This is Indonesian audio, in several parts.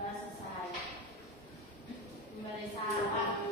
selesai. Mbak Desa, Pak.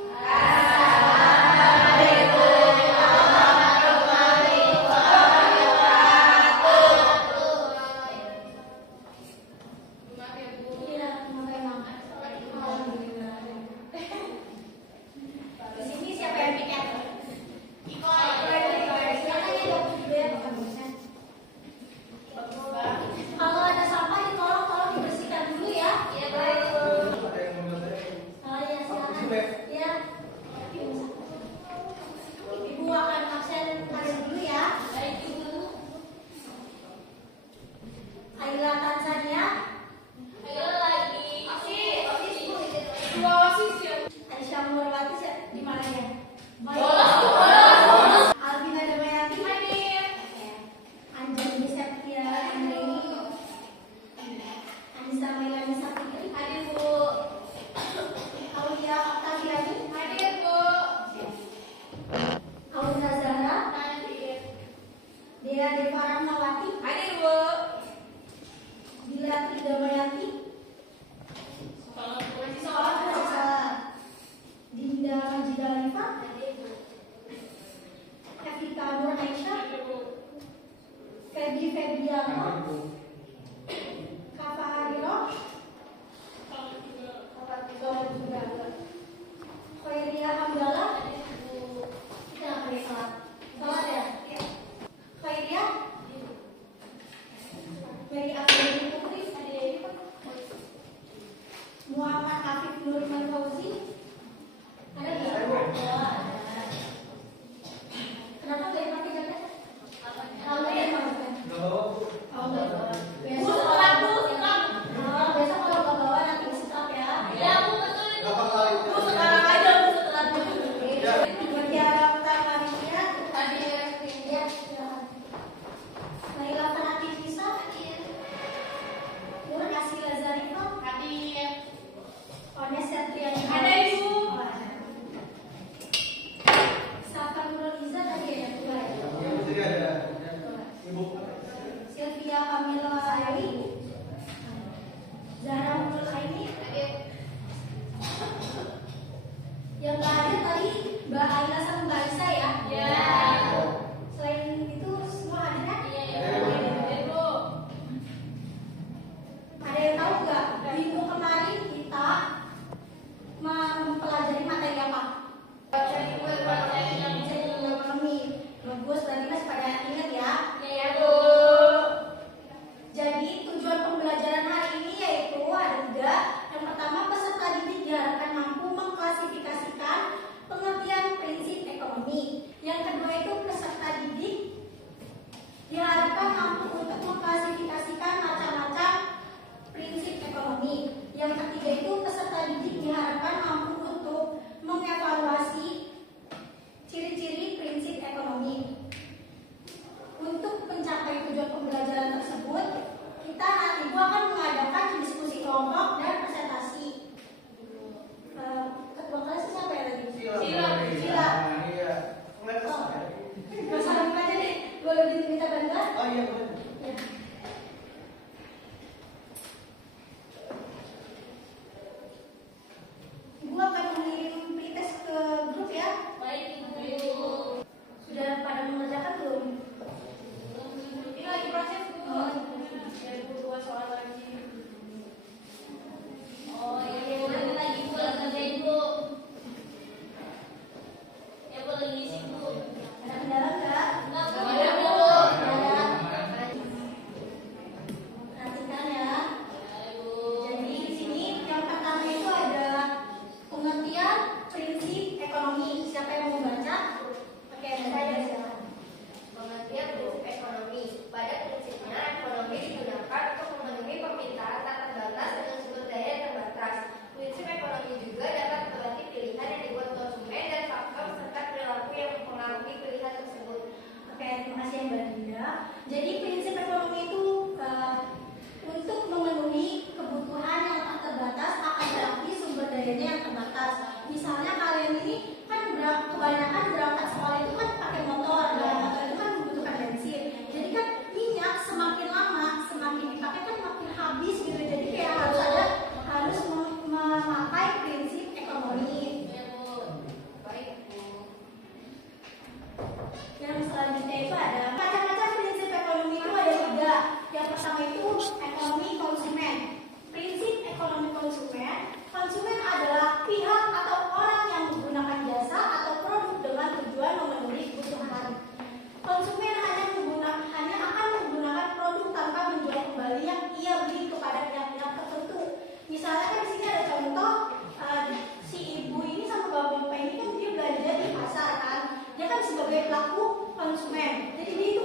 sebagai pelaku konsumen. Jadi dia itu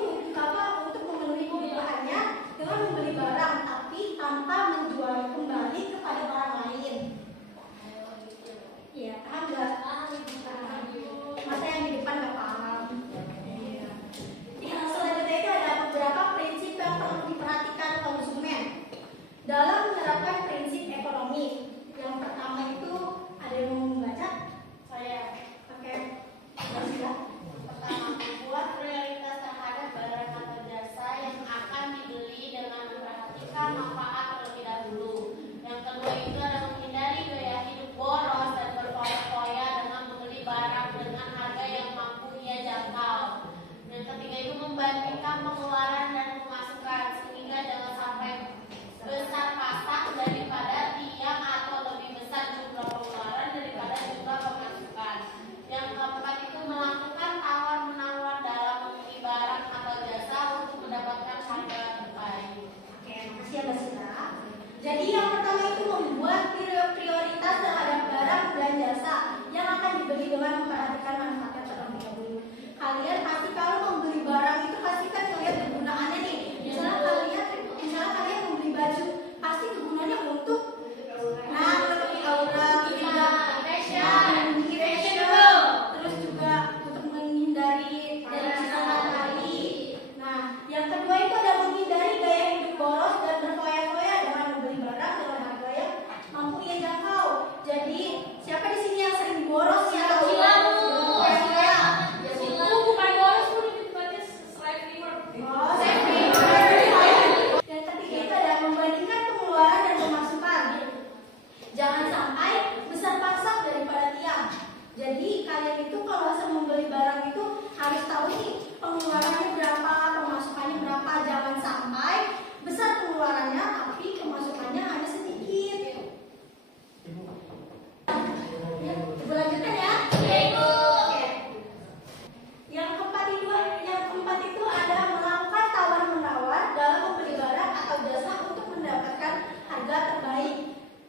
untuk memenuhi kebutuhannya dengan membeli barang tapi tanpa menjual kembali kepada orang lain. Iya, paham nggak? Masa yang di depan nggak paham. Yang selanjutnya itu ada beberapa prinsip yang perlu diperhatikan konsumen dalam menerapkan prinsip ekonomi. Yang pertama itu ada yang mau membaca? Saya Oke. Sudah. pertama membuat prioritas terhadap barang atau jasa yang akan dibeli dengan memperhatikan manfaat terlebih dahulu. Yang kedua itu adalah menghindari gaya hidup boros dan berfoya-foya dengan membeli barang dengan harga yang mampu ia jangkau. Yang ketiga itu membandingkan pengeluaran dan pemasukan sehingga jangan sampai besar pasak daripada tiang atau lebih besar jumlah pengeluaran daripada jumlah pemasukan. Yang keempat itu melakukan tawar-menawar dalam membeli barang atau jasa untuk mendapatkan harga terbaik. Oke, makasih ya Mbak Sita. Jadi yang pertama itu membuat prioritas terhadap barang dan jasa yang akan dibeli dengan memperhatikan manfaatnya terlebih dahulu. Kalian pasti kalau membeli barang itu pasti kan melihat kegunaannya nih. Misalnya kalian membeli baju, pasti kegunaannya untuk menutupi aurat, terus juga untuk menghindari dari sinar matahari. Nah, yang kedua itu ada menghindari gaya hidup boros dan berfoya-foya dengan membeli barang dengan harga yang mampu ia jangkau. Jadi siapa di sini yang sering boros ya? Bukan boros pun itu tempatnya slide reward. Yang ketiga itu ada membandingkan pengeluaran dan pemasukan. Jangan sampai besar pasak daripada tiang. Jadi kalian itu kalau membeli barang itu harus tahu nih pengeluarannya berapa, pemasukannya berapa. Jangan sampai besar pengeluarannya tapi pemasukannya hanya sedikit. Ibu lanjutkan ya. Oke. Yang keempat itu ada melakukan tawar-menawar dalam membeli barang atau jasa untuk mendapatkan harga terbaik.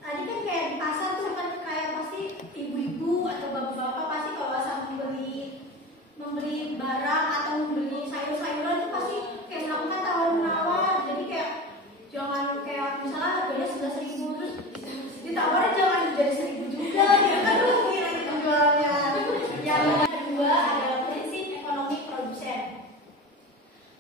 Tadi kan kayak di pasar tuh kan kayak pasti ibu-ibu atau bapak-bapak pasti kalau asal membeli barang atau membeli sayur-sayuran itu pasti kayak melakukan tawar-menawar. Jadi kayak jangan kayak misalnya harganya 11.000 terus ditawarin jangan jadi 1.000 juga. Ya kan rugi nanti penjualnya. Yang kedua adalah prinsip ekonomi produsen.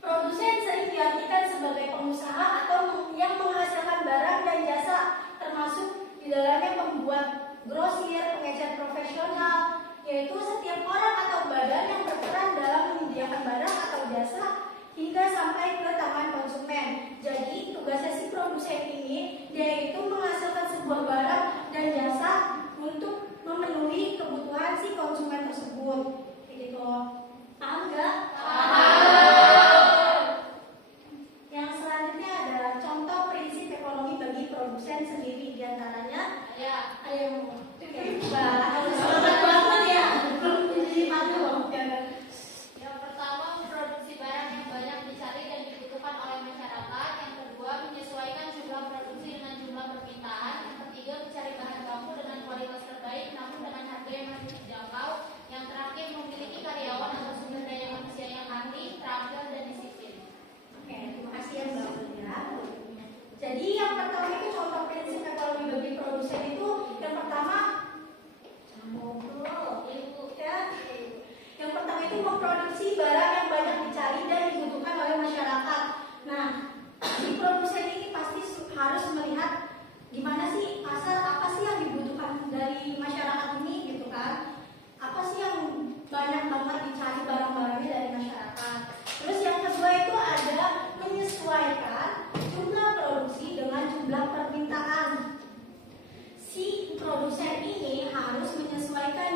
Produsen sering diartikan sebagai pengusaha atau yang menghasilkan barang dan jasa, termasuk di dalamnya pembuat grosir, pengecer profesional, yaitu setiap orang atau badan yang berperan dalam menyediakan barang atau jasa hingga sampai ke tangan konsumen. Jadi tugasnya si produsen ini yaitu menghasilkan sebuah barang dan jasa untuk memenuhi kebutuhan si konsumen tersebut. Gitu. Paham nggak? Yang selanjutnya adalah contoh prinsip ekonomi bagi produsen sendiri, diantaranya ada yang harus semangat banget ya, belum jadi malu. Yang pertama, memproduksi barang yang banyak dicari dan dibutuhkan oleh masyarakat. Yang kedua, menyesuaikan jumlah produksi dengan jumlah permintaan. Yang ketiga, mencari bahan baku dengan kualitas terbaik namun dengan harga yang masih terjangkau. Yang terakhir, memiliki karyawan atau sumber daya manusia yang ahli, terampil dan disiplin. Oke, terima kasih ya Mbak Bulia. Jadi yang pertama itu contoh prinsip ekonomi bagi produsen itu yang pertama Yang pertama itu memproduksi barang yang banyak dicari dan dibutuhkan oleh masyarakat. Nah, si produsen ini pasti harus melihat gimana sih pasar, apa sih yang dibutuhkan dari masyarakat ini gitu kan. Apa sih yang banyak banget dicari barang-barangnya dari masyarakat. Terus yang kedua itu ada menyesuaikan jumlah produksi dengan jumlah permintaan. Si produsen ini harus menyesuaikan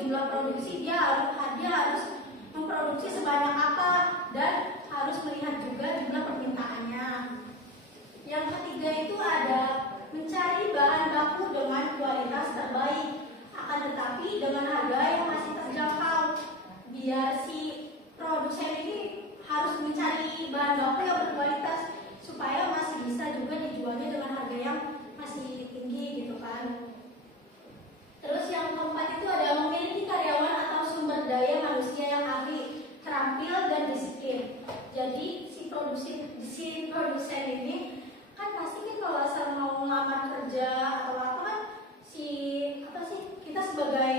jumlah produksi, dia harus memproduksi sebanyak apa dan harus melihat juga jumlah permintaannya. Yang ketiga itu ada mencari bahan baku dengan kualitas terbaik, akan tetapi dengan harga yang masih terjangkau. Biar si produsen ini harus mencari bahan baku yang berkualitas supaya masih bisa juga dijualnya dengan harga yang masih tinggi gitu kan. Terus yang keempat itu ada memiliki karyawan atau sumber daya manusia yang ahli. kerja atau apa kan kita sebagai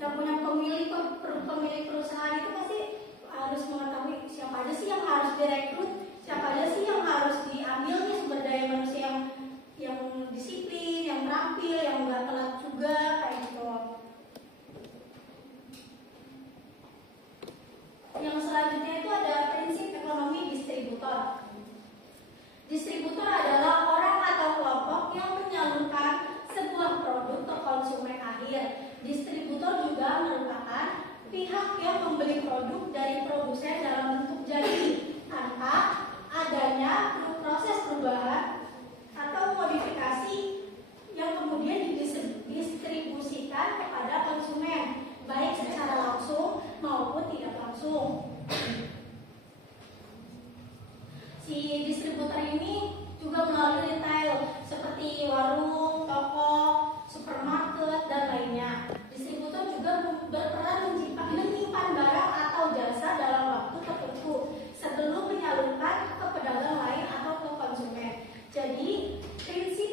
yang punya pemilik perusahaan itu pasti harus mengetahui siapa aja sih yang harus direkrut, siapa aja sih yang harus diambil nih sumber daya manusia yang disiplin, yang terampil, yang nggak telat juga kayak gitu. Yang selanjutnya itu ada prinsip ekonomi distributor. Distributor adalah orang atau kelompok yang menyalurkan sebuah produk ke konsumen akhir. Distributor juga merupakan pihak yang membeli produk dari produsen dalam bentuk jadi tanpa adanya proses perubahan atau modifikasi yang kemudian didistribusikan kepada konsumen, baik secara langsung maupun tidak langsung. Si distributor ini juga melalui retail seperti warung, toko, supermarket, dan lainnya. Distributor juga berperan menyimpan barang atau jasa dalam waktu tertentu sebelum menyalurkan ke pedagang lain atau ke konsumen. Jadi prinsip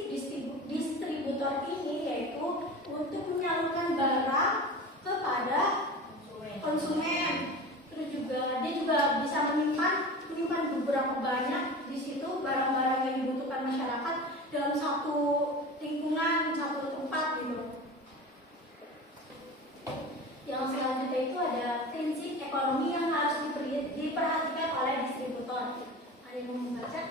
distributor ini yaitu untuk menyalurkan barang kepada konsumen. Terus juga dia juga bisa menyimpan beberapa banyak di situ barang-barang yang dibutuhkan masyarakat dalam satu lingkungan, satu tempat gitu. Yang selanjutnya itu ada prinsip ekonomi yang harus diperhatikan oleh distributor. Ada yang mau membaca?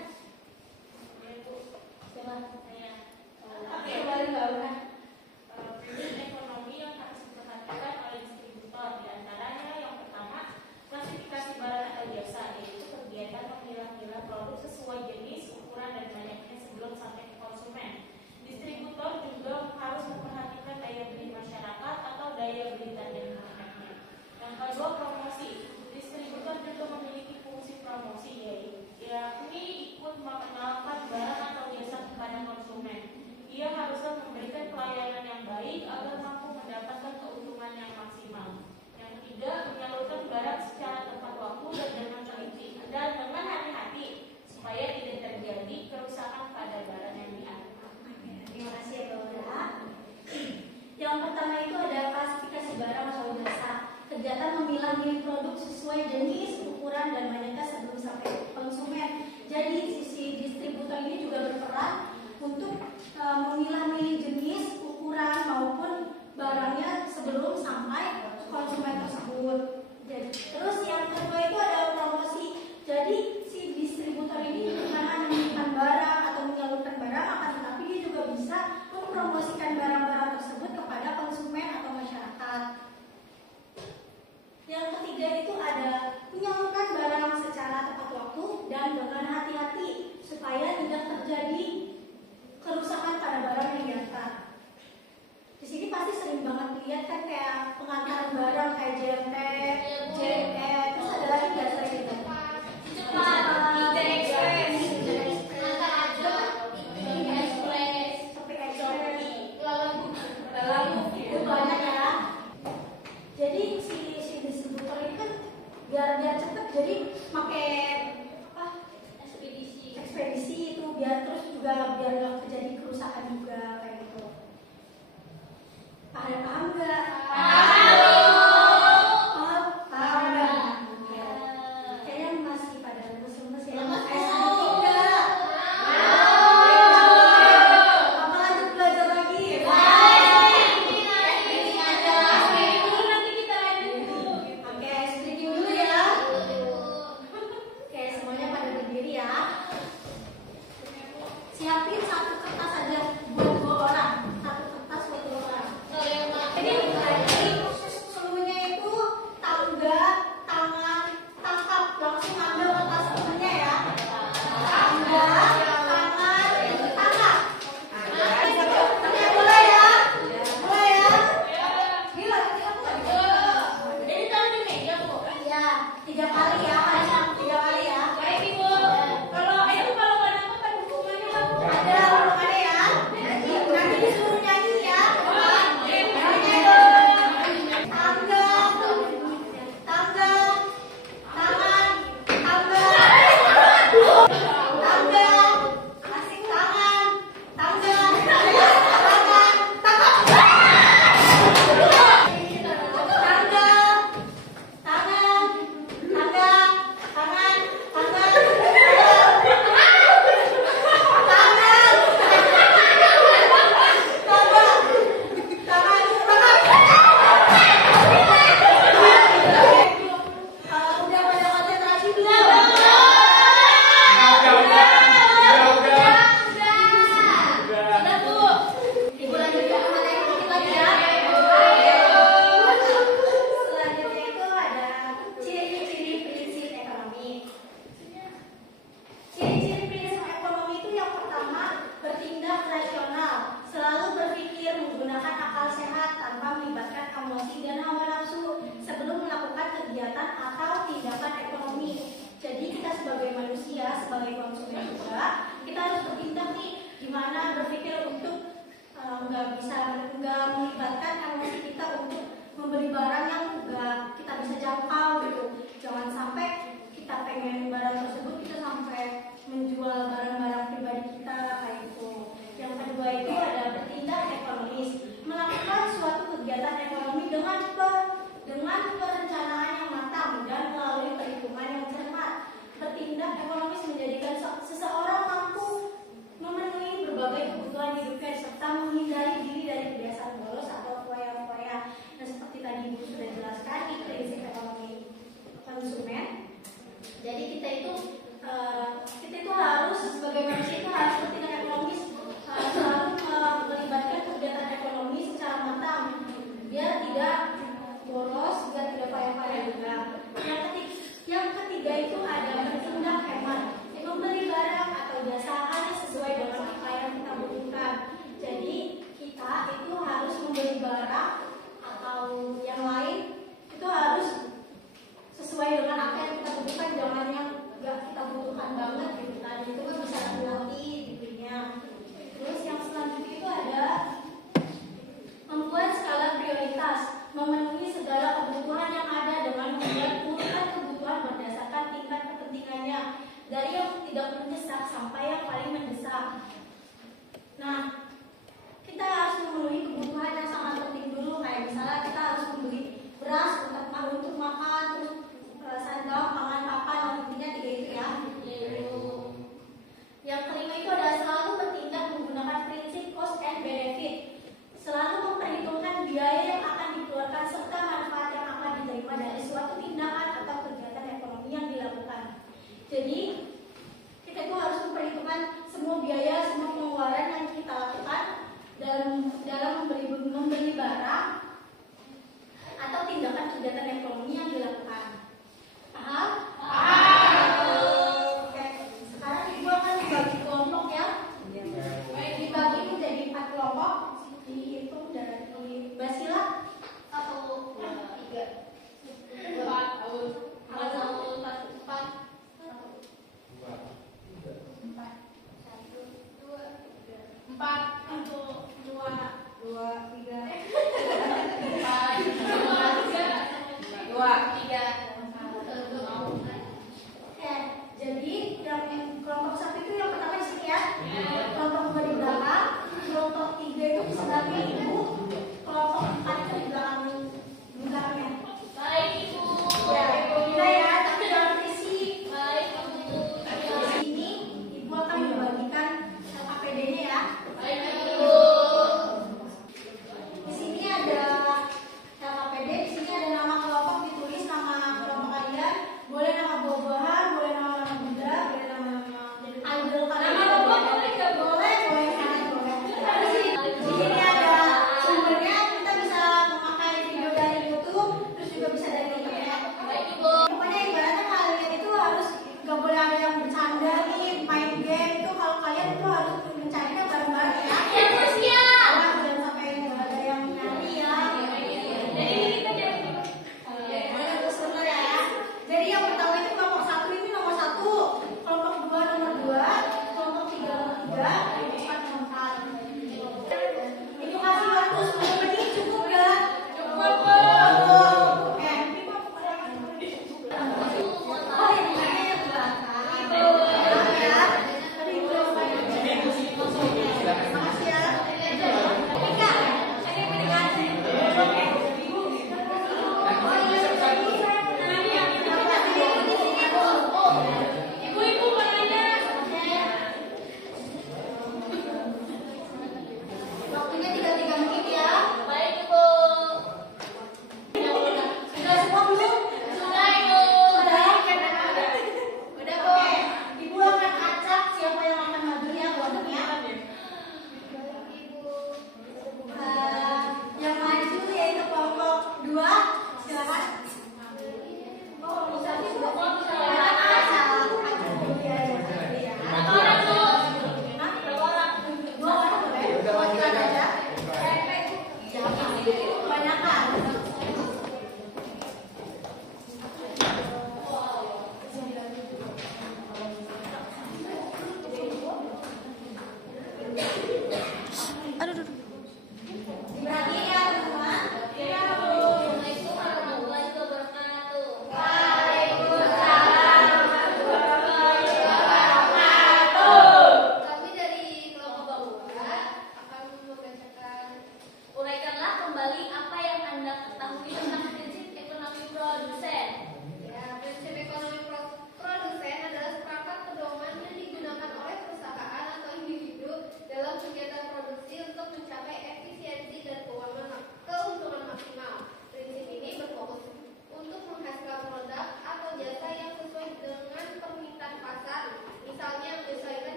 Prinsip ekonomi yang harus diperhatikan oleh distributor diantaranya yang pertama klasifikasi barang atau jasa, yaitu kegiatan memilah-milah produk sesuai jenis, ukuran, dan banyaknya sebelum sampai ke konsumen. Distributor juga harus memperhatikan daya beli masyarakat atau daya beli tanda internetnya. Yang kedua, promosi. Distributor juga memiliki fungsi promosi, yakni ikut mengenalkan barang atau jasa kepada konsumen. Ia haruslah memberikan pelayanan yang baik agar mampu mendapatkan keuntungan yang maksimal. Yang ketiga, menyalurkan barang secara tepat waktu dan dengan teliti dan dengan hati-hati supaya tidak terjadi kerusakan pada barang yang diantar. Terima kasih ya Bunda. Yang pertama itu ada klasifikasi barang atau jasa. Kegiatan memilah-milih produk sesuai jenis, ukuran, dan banyaknya sebelum sampai ke konsumen. Jadi sisi distributor ini juga berperan untuk memilah-milih jenis, ukuran maupun barangnya sebelum sampai konsumen tersebut. Terus yang kedua itu ada promosi. Jadi si distributor ini bukan hanya menyimpan barang atau menyalurkan barang, akan tetapi dia juga bisa mempromosikan barang-barang tersebut kepada konsumen atau masyarakat. Yang ketiga itu ada menyalurkan barang secara tepat waktu menggunakan akal sehat tanpa melibatkan emosi dan hawa nafsu sebelum melakukan kegiatan atau tindakan ekonomi. Jadi kita sebagai manusia, sebagai konsumen juga, kita harus bertindak nih, dimana berpikir untuk nggak melibatkan emosi kita untuk membeli barang yang nggak kita bisa jangkau gitu. Jangan sampai kita pengen barang tersebut kita sampai menjual barang-barang pribadi kita kayak itu. Yang kedua itu ada bertindak ekonomis, melakukan suatu kegiatan ekonomi dengan perencanaan yang matang dan melalui perhitungan yang cermat. Bertindak ekonomis menjadikan seseorang mampu memenuhi berbagai kebutuhan hidupnya serta menghindari diri dari kebiasaan boros atau foya-foya. Nah, seperti tadi Ibu sudah jelaskan di prinsip ekonomi konsumen. Jadi kita itu harus sebagai manusia itu harus bertindak ekonomis, selalu melibatkan kegiatan ekonomi secara matang biar tidak boros, biar tidak foya-foya juga. Yang ketiga itu ada bertindak hemat, membeli barang atau jasa hanya sesuai dengan apa yang kita butuhkan. Jadi kita itu harus membeli barang atau yang lain itu harus sesuai dengan apa yang kita butuhkan, jangan yang nggak kita butuhkan banget gitu kan, itu kan bisa nanti dibelinya. Terus yang selanjutnya itu ada membuat skala prioritas, memenuhi segala kebutuhan yang ada dengan membuat urutan kebutuhan berdasarkan tingkat kepentingannya dari yang tidak mendesak sampai yang paling mendesak. Nah, kita harus memenuhi kebutuhan yang sangat penting dulu, kayak misalnya kita harus membeli beras untuk makan, terus sandal, pangan, papan, intinya 3 itu ya. Yang kelima itu adalah selalu bertindak menggunakan prinsip cost and benefit, selalu memperhitungkan biaya yang akan dikeluarkan serta manfaat yang akan diterima dari suatu tindakan atau kegiatan ekonomi yang dilakukan. Jadi kita itu harus memperhitungkan semua biaya, semua pengeluaran yang kita lakukan dalam membeli barang atau tindakan kegiatan ekonomi yang dilakukan. Paham? Oke. Sekarang Ibu akan dibagi kelompok ya. Dibagi menjadi 4 kelompok. Dihitung dari Basila 1, 2, 3, 4, jadi yang kelompok 1 itu yang pertama di sini ya. Kelompok 2 di belakang, kelompok 3 itu di sebelahnya Ibu, kelompok 4 itu di belakangnya. Baik Ibu. Ya, kita ya, tapi dalam visi Baik Ibu. di sini Ibu akan membagikan APD-nya ya. Baik Ibu. Di sini ada APD, di sini ada nama kelompok, ditulis nama kelompok kalian, boleh nama buah-buahan, boleh nama benda, boleh nama idol kalian. Nama kelompok boleh nggak boleh, boleh sangat boleh. Di sini ada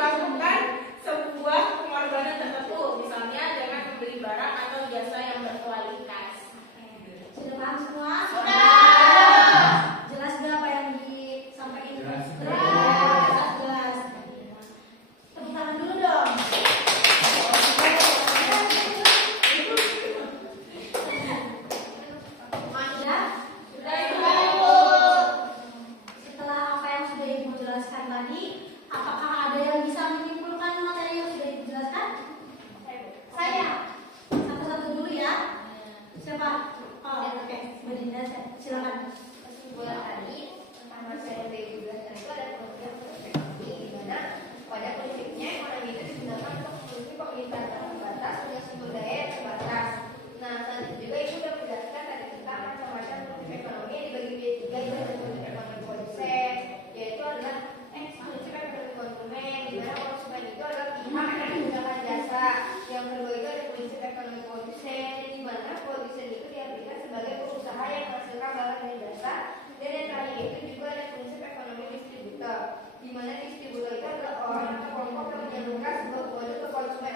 melakukan sebuah pengorbanan tertentu, misalnya dengan membeli barang atau jasa yang berkualitas. Sudah paham semua? Sudah. Jelas gak apa yang disampaikan? Jelas. Jelas. Tepuk tangan dulu dong. Setelah apa yang sudah Ibu jelaskan tadi, apakah ada yang bisa menyimpulkan materi yang sudah Ibu jelaskan? Saya. Satu-satu dulu ya. Siapa? Oh, oke. Mbak Dinda, silakan. Kesimpulan tadi tentang materi yang Ibu jelaskan itu ada pengertian ekonomi, di mana pada prinsipnya ekonomi itu digunakan untuk memenuhi permintaan terbatas dengan sumber daya yang terbatas. Nah, selanjutnya juga Ibu sudah menjelaskan tadi tentang macam-macam prinsip ekonomi yang dibagi menjadi tiga, yaitu prinsip ekonomi produsen, yaitu adalah prinsip ekonomi konsumen, di mana konsumen itu adalah pihak yang menggunakan jasa. Yang kedua itu ada prinsip ekonomi produsen, di mana produsen itu diartikan sebagai perusahaan yang menghasilkan barang dan jasa. Dan yang terakhir itu juga ada prinsip ekonomi distributor, di mana distributor itu adalah orang atau kelompok yang menyalurkan sebuah produk ke konsumen